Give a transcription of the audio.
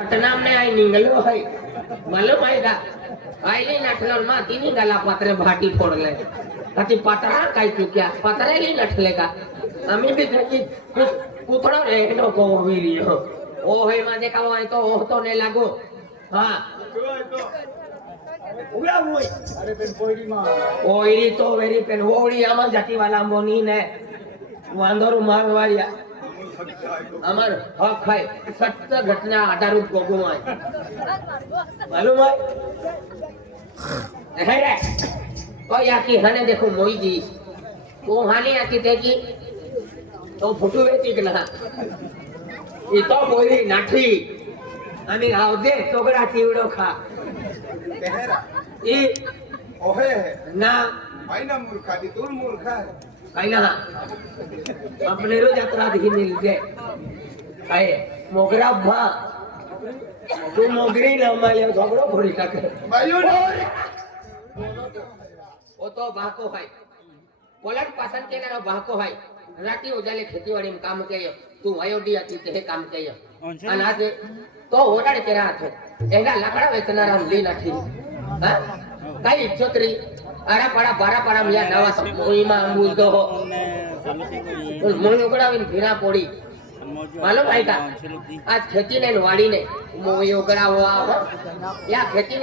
पटनामने आई निंगलो है मालूम है का आईली नठलर मा तिनी गला पत्रे भाटी फोड़ले कति पतरा काय चुक्या पतरे ही नठले का आम्ही भी कति कुतरो रेनो को वीलियो ओ हे मा देखा हो तो ओ तो ने लागो हां उला मोय अरे पेन पोईडी मा ओईडी तो वेरी पेन ओड़ी आमा जाति वाला मोनी ने वांदरो मारवाड़िया अमर हक है सत्य घटना आधारित गोगो है मालूम है रे ओ याकी हने देखो मोई जी वो हानी आती देखी तो फोटो वेती के ना ई तो बोली नाठी आम्ही गाव दे तोगडा चिवडो खा ई ओहे ना पाहिना मूर्खा ती तू मूर्खा काही ना अपने रोज यात्रा ही मिल गए काय मोगरा भा तू मोगरी ना माले झगड़ो फोड़ी का बायो ओ तो भाको है कोलट पसंद केनारो भाको है राती उजाले खेतीवाड़ी में काम कयो तू अयोडी आती ते काम कयो अनाज तो ओडाडे केरा हाथ एंगा लाकड़ा वेचनारा ली नाठी हां काई छोत्री अरे पड़ा बारा पड़ा मिया नवा मोई मा अंबुल तो मोई उगड़ावीन भीरा पोड़ी मालूम है का आज खेती ने वाड़ी ने मोई उगड़ा हुआ या खेती